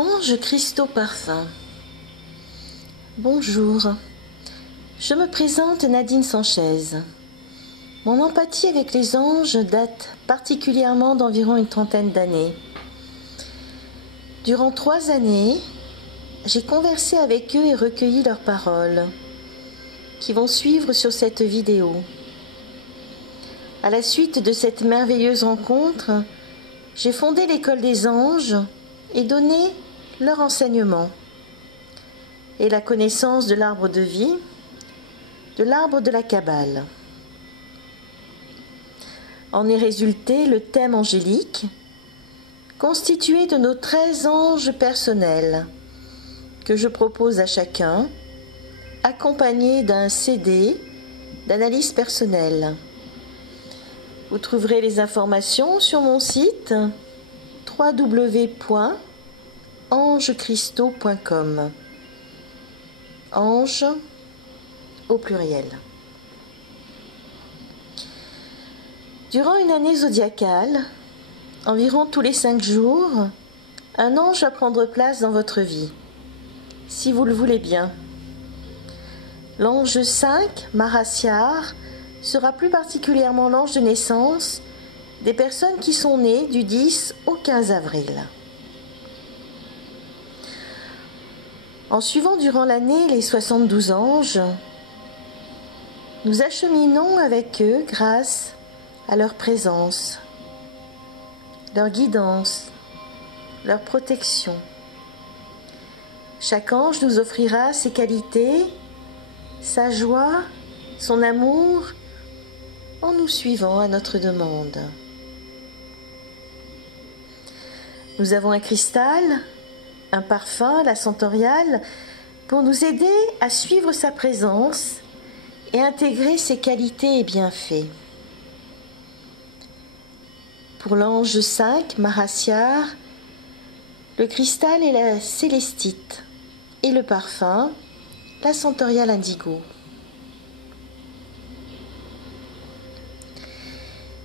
Ange Cristaux Parfum. Bonjour, je me présente Nadine Sanchez. Mon empathie avec les anges date particulièrement d'environ une trentaine d'années. Durant 3 années, j'ai conversé avec eux et recueilli leurs paroles, qui vont suivre sur cette vidéo. À la suite de cette merveilleuse rencontre, j'ai fondé l'école des anges et donné leur enseignement et la connaissance de l'arbre de vie, de l'arbre de la Kabbale. En est résulté le thème angélique, constitué de nos 13 anges personnels, que je propose à chacun, accompagné d'un CD d'analyse personnelle. Vous trouverez les informations sur mon site www.angecristaux.com. Ange au pluriel. Durant une année zodiacale, environ tous les 5 jours, un ange va prendre place dans votre vie, si vous le voulez bien. L'ange 5, Mahasiar, sera plus particulièrement l'ange de naissance des personnes qui sont nées du 10 au 15 avril. En suivant durant l'année les 72 anges, nous acheminons avec eux grâce à leur présence, leur guidance, leur protection. Chaque ange nous offrira ses qualités, sa joie, son amour, en nous suivant à notre demande. Nous avons un cristal, un parfum, la centoriale, pour nous aider à suivre sa présence et intégrer ses qualités et bienfaits. Pour l'ange 5, Mahasiar, le cristal est la célestite et le parfum, la centoriale indigo.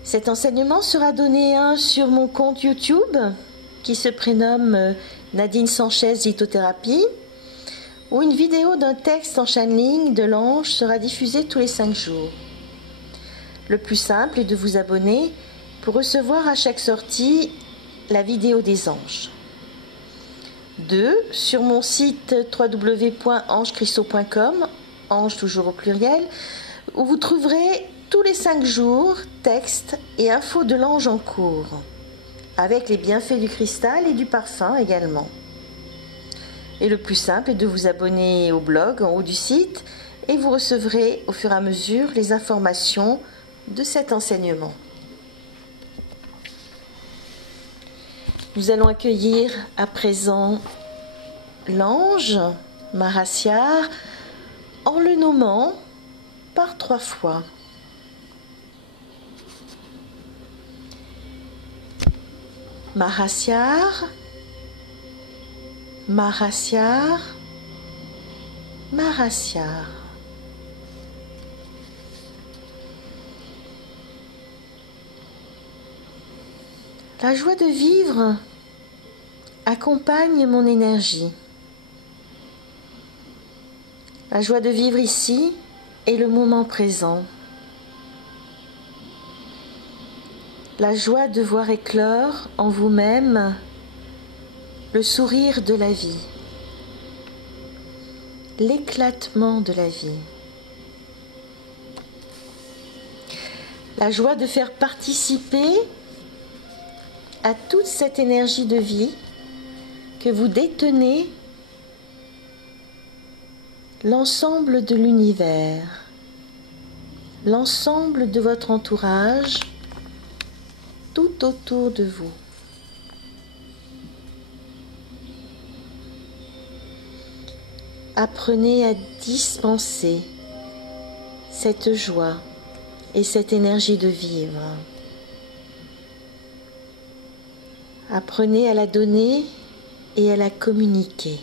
Cet enseignement sera donné sur mon compte YouTube qui se prénomme Nadine Sanchez Lithothérapie, où une vidéo d'un texte en channeling de l'ange sera diffusée tous les 5 jours. Le plus simple est de vous abonner pour recevoir à chaque sortie la vidéo des anges. 2. Sur mon site www.angecristaux.com, ange toujours au pluriel, où vous trouverez tous les 5 jours textes et infos de l'ange en cours, avec les bienfaits du cristal et du parfum également. Et le plus simple est de vous abonner au blog en haut du site et vous recevrez au fur et à mesure les informations de cet enseignement. Nous allons accueillir à présent l'ange Mahasiar en le nommant par 3 fois. Mahasiar, Mahasiar, Mahasiar. La joie de vivre accompagne mon énergie. La joie de vivre ici est le moment présent. La joie de voir éclore en vous-même le sourire de la vie, l'éclatement de la vie. La joie de faire participer à toute cette énergie de vie que vous détenez l'ensemble de l'univers, l'ensemble de votre entourage, tout autour de vous. Apprenez à dispenser cette joie et cette énergie de vivre. Apprenez à la donner et à la communiquer.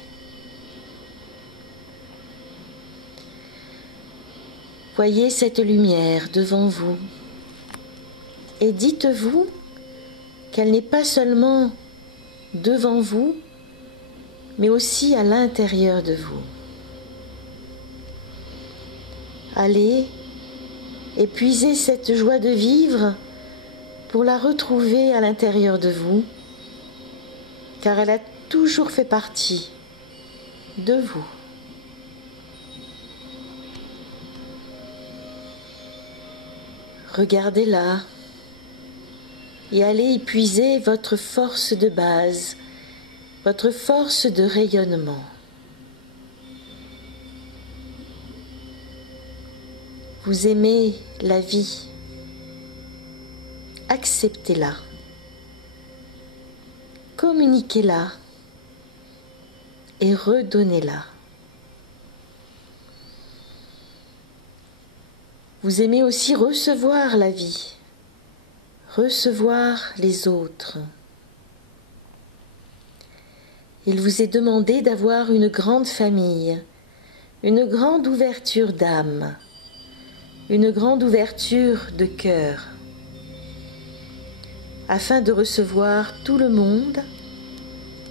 Voyez cette lumière devant vous et dites-vous qu'elle n'est pas seulement devant vous, mais aussi à l'intérieur de vous. Allez épuiser cette joie de vivre pour la retrouver à l'intérieur de vous, car elle a toujours fait partie de vous. Regardez-la et allez épuiser votre force de base, votre force de rayonnement. Vous aimez la vie, acceptez-la, communiquez-la et redonnez-la. Vous aimez aussi recevoir la vie, recevoir les autres. Il vous est demandé d'avoir une grande famille, une grande ouverture d'âme, une grande ouverture de cœur, afin de recevoir tout le monde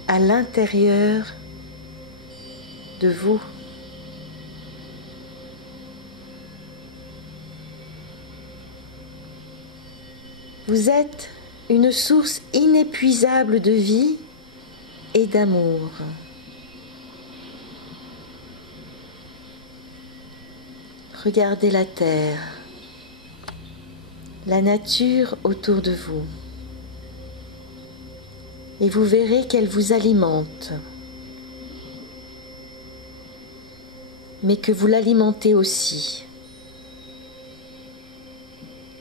à l'intérieur de vous. Vous êtes une source inépuisable de vie et d'amour. Regardez la terre, la nature autour de vous, et vous verrez qu'elle vous alimente, mais que vous l'alimentez aussi,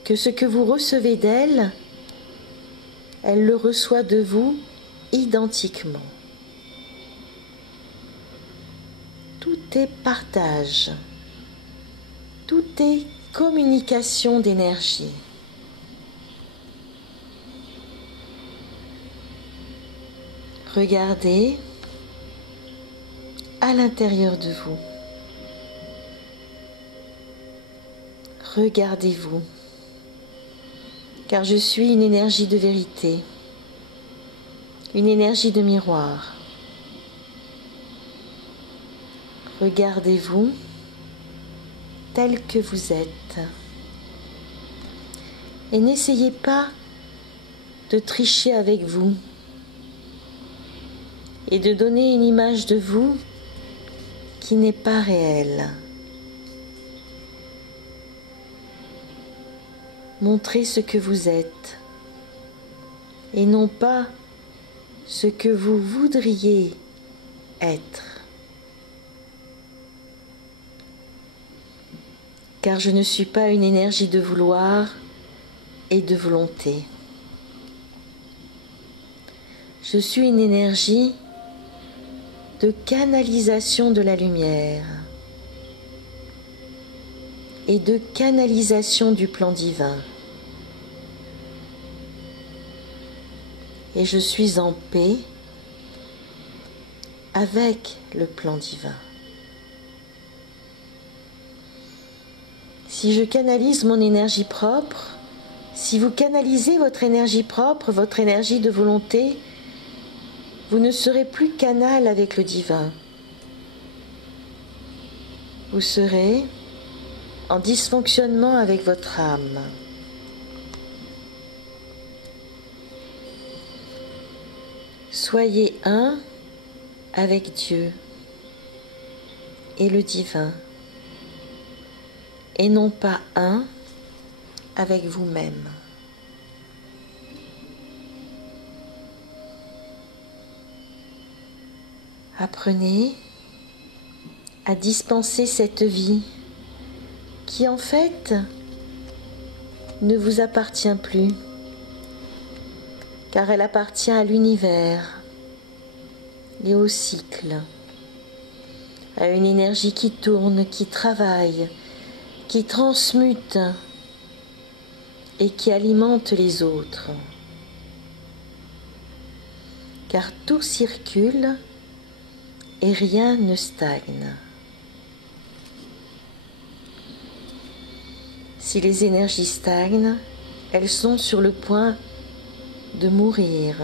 que ce que vous recevez d'elle, elle le reçoit de vous identiquement. Tout est partage. Tout est communication d'énergie. Regardez à l'intérieur de vous. Regardez-vous, car je suis une énergie de vérité, une énergie de miroir. Regardez-vous tel que vous êtes. Et n'essayez pas de tricher avec vous et de donner une image de vous qui n'est pas réelle. Montrez ce que vous êtes et non pas ce que vous voudriez être. Car je ne suis pas une énergie de vouloir et de volonté. Je suis une énergie de canalisation de la lumière et de canalisation du plan divin. Et je suis en paix avec le plan divin. Si je canalise mon énergie propre, si vous canalisez votre énergie propre, votre énergie de volonté, vous ne serez plus canal avec le divin. Vous serez en dysfonctionnement avec votre âme. Soyez un avec Dieu et le divin, et non pas un avec vous-même. Apprenez à dispenser cette vie qui en fait ne vous appartient plus, car elle appartient à l'univers et au cycle, à une énergie qui tourne, qui travaille, qui transmute et qui alimente les autres. Car tout circule et rien ne stagne. Si les énergies stagnent, elles sont sur le point de mourir.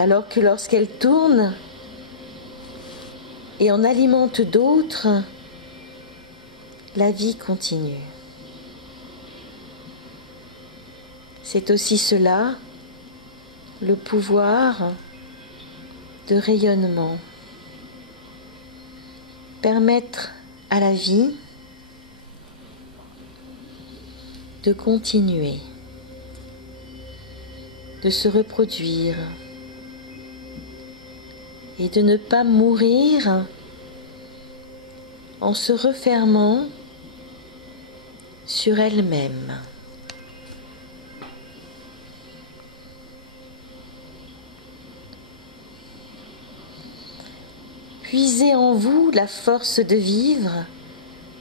alors que lorsqu'elle tourne et en alimente d'autres, la vie continue. C'est aussi cela, le pouvoir de rayonnement. Permettre à la vie de continuer, de se reproduire et de ne pas mourir en se refermant sur elle-même. Puisez en vous la force de vivre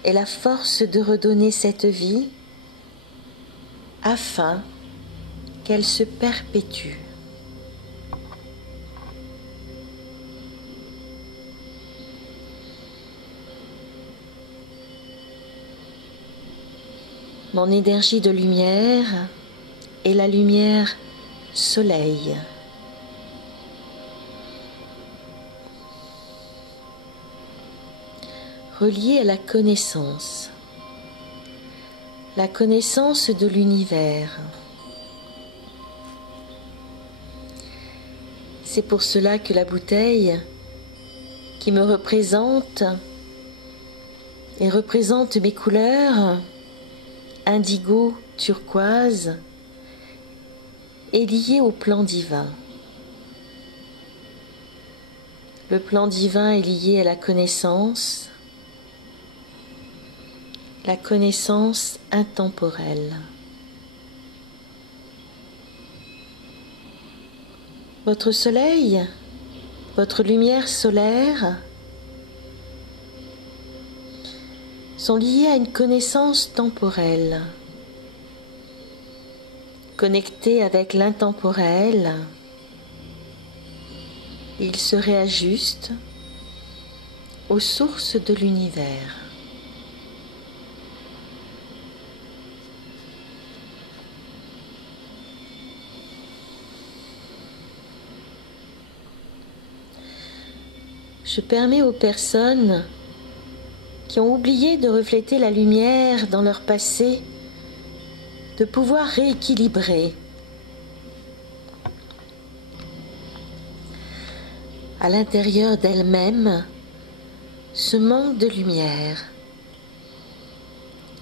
et la force de redonner cette vie afin qu'elle se perpétue. Mon énergie de lumière est la lumière soleil. Reliée à la connaissance de l'univers. C'est pour cela que la bouteille qui me représente et représente mes couleurs, indigo, turquoise, est liée au plan divin. Le plan divin est lié à la connaissance intemporelle. Votre soleil, votre lumière solaire sont liés à une connaissance temporelle, connectés avec l'intemporel. Ils se réajustent aux sources de l'univers. Je permets aux personnes qui ont oublié de refléter la lumière dans leur passé de pouvoir rééquilibrer à l'intérieur d'elles-mêmes ce manque de lumière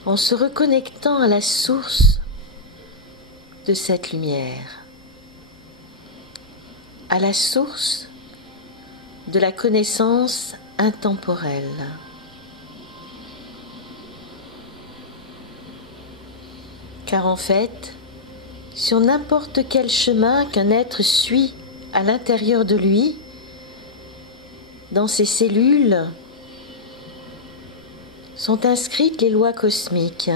en se reconnectant à la source de cette lumière, à la source de la connaissance intemporelle. Car en fait, sur n'importe quel chemin qu'un être suit à l'intérieur de lui, dans ses cellules, sont inscrites les lois cosmiques.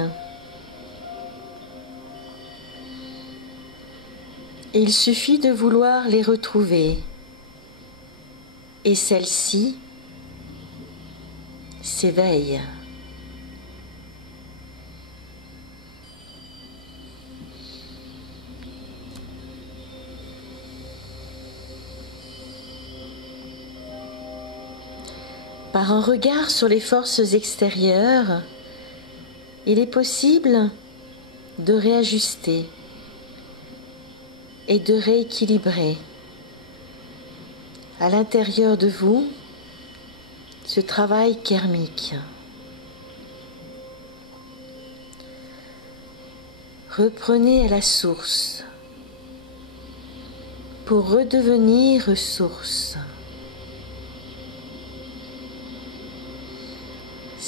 Et il suffit de vouloir les retrouver. Et celle-ci s'éveille. Par un regard sur les forces extérieures, il est possible de réajuster et de rééquilibrer à l'intérieur de vous ce travail karmique. Reprenez à la source pour redevenir source.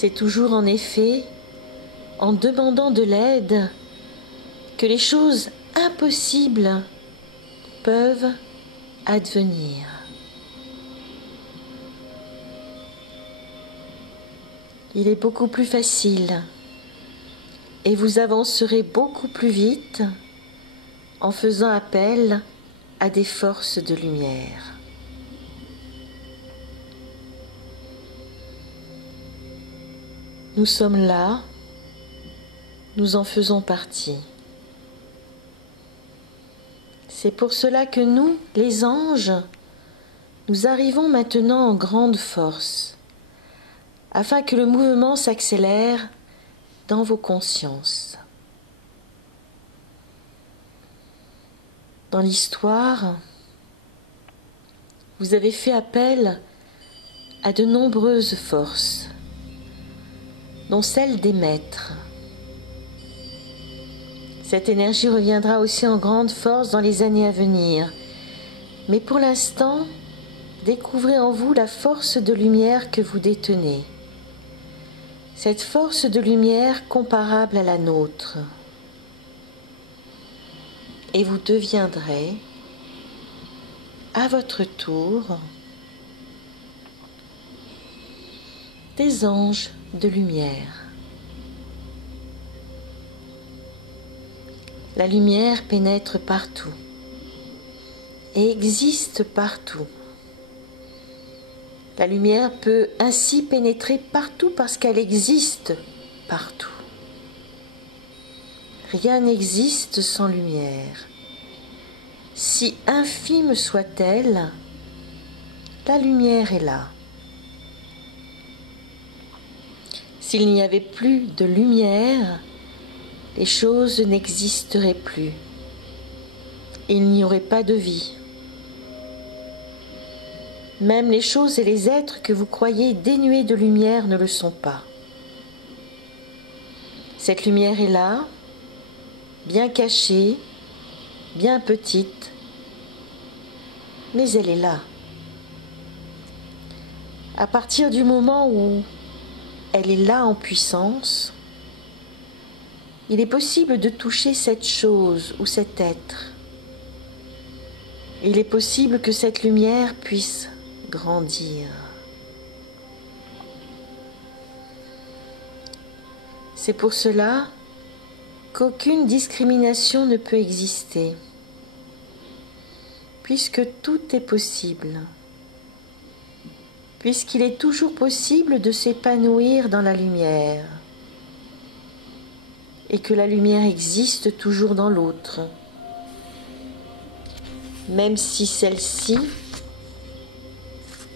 C'est toujours en effet en demandant de l'aide que les choses impossibles peuvent advenir. Il est beaucoup plus facile et vous avancerez beaucoup plus vite en faisant appel à des forces de lumière. Nous sommes là, nous en faisons partie. C'est pour cela que nous, les anges, nous arrivons maintenant en grande force, afin que le mouvement s'accélère dans vos consciences. Dans l'histoire, vous avez fait appel à de nombreuses forces, dont celle des maîtres. Cette énergie reviendra aussi en grande force dans les années à venir. Mais pour l'instant, découvrez en vous la force de lumière que vous détenez. Cette force de lumière comparable à la nôtre. Et vous deviendrez, à votre tour, des anges de lumière. La lumière pénètre partout et existe partout. La lumière peut ainsi pénétrer partout parce qu'elle existe partout. Rien n'existe sans lumière. Si infime soit-elle, la lumière est là. S'il n'y avait plus de lumière, les choses n'existeraient plus. Il n'y aurait pas de vie. Même les choses et les êtres que vous croyez dénués de lumière ne le sont pas. Cette lumière est là, bien cachée, bien petite, mais elle est là. À partir du moment où elle est là en puissance, il est possible de toucher cette chose ou cet être. Il est possible que cette lumière puisse grandir. C'est pour cela qu'aucune discrimination ne peut exister, puisque tout est possible, puisqu'il est toujours possible de s'épanouir dans la lumière, et que la lumière existe toujours dans l'autre, même si celle-ci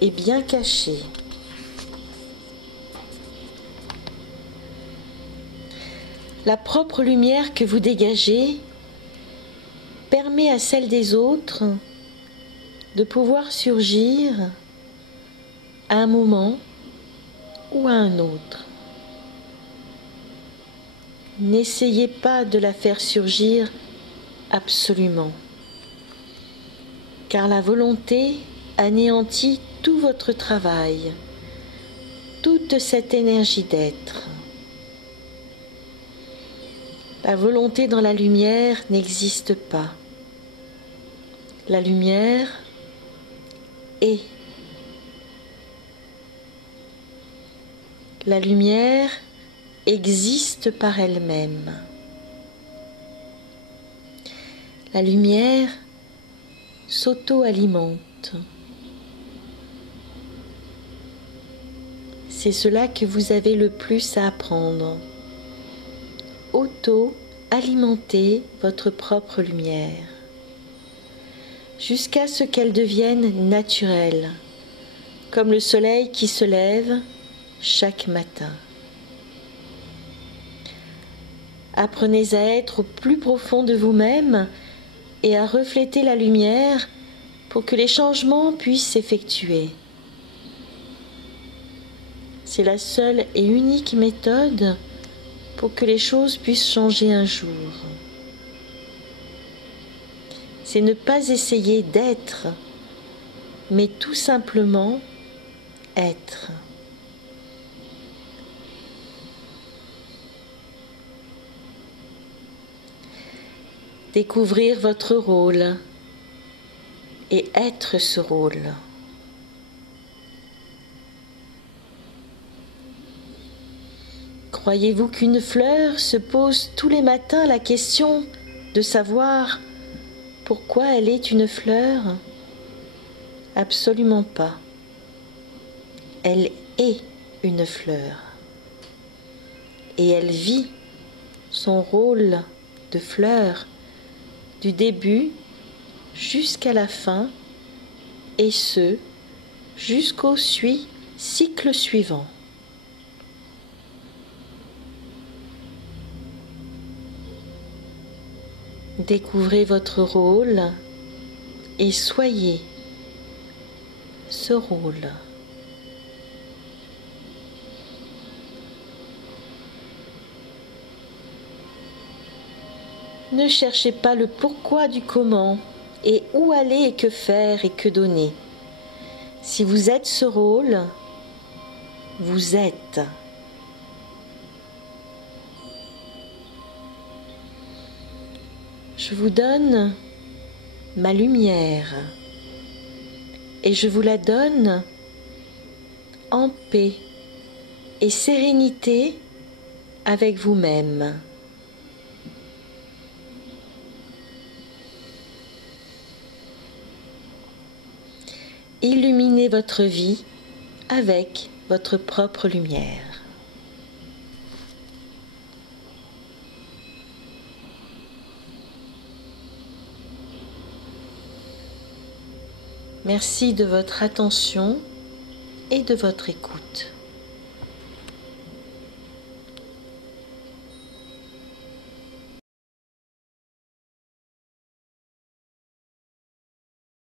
est bien cachée. La propre lumière que vous dégagez permet à celle des autres de pouvoir surgir à un moment ou à un autre. N'essayez pas de la faire surgir absolument, car la volonté anéantit tout votre travail, toute cette énergie d'être. La volonté dans la lumière n'existe pas. La lumière est. La lumière existe par elle-même. La lumière s'auto-alimente. C'est cela que vous avez le plus à apprendre. Auto-alimenter votre propre lumière, jusqu'à ce qu'elle devienne naturelle, comme le soleil qui se lève chaque matin. Apprenez à être au plus profond de vous-même et à refléter la lumière pour que les changements puissent s'effectuer. C'est la seule et unique méthode pour que les choses puissent changer un jour. C'est ne pas essayer d'être, mais tout simplement être. Découvrir votre rôle et être ce rôle. Croyez-vous qu'une fleur se pose tous les matins la question de savoir pourquoi elle est une fleur? Absolument pas. Elle est une fleur. Et elle vit son rôle de fleur du début jusqu'à la fin, et ce, jusqu'au cycle suivant. Découvrez votre rôle et soyez ce rôle. Ne cherchez pas le pourquoi du comment et où aller et que faire et que donner. Si vous êtes ce rôle, vous êtes. Je vous donne ma lumière et je vous la donne en paix et sérénité avec vous-même. Illuminez votre vie avec votre propre lumière. Merci de votre attention et de votre écoute.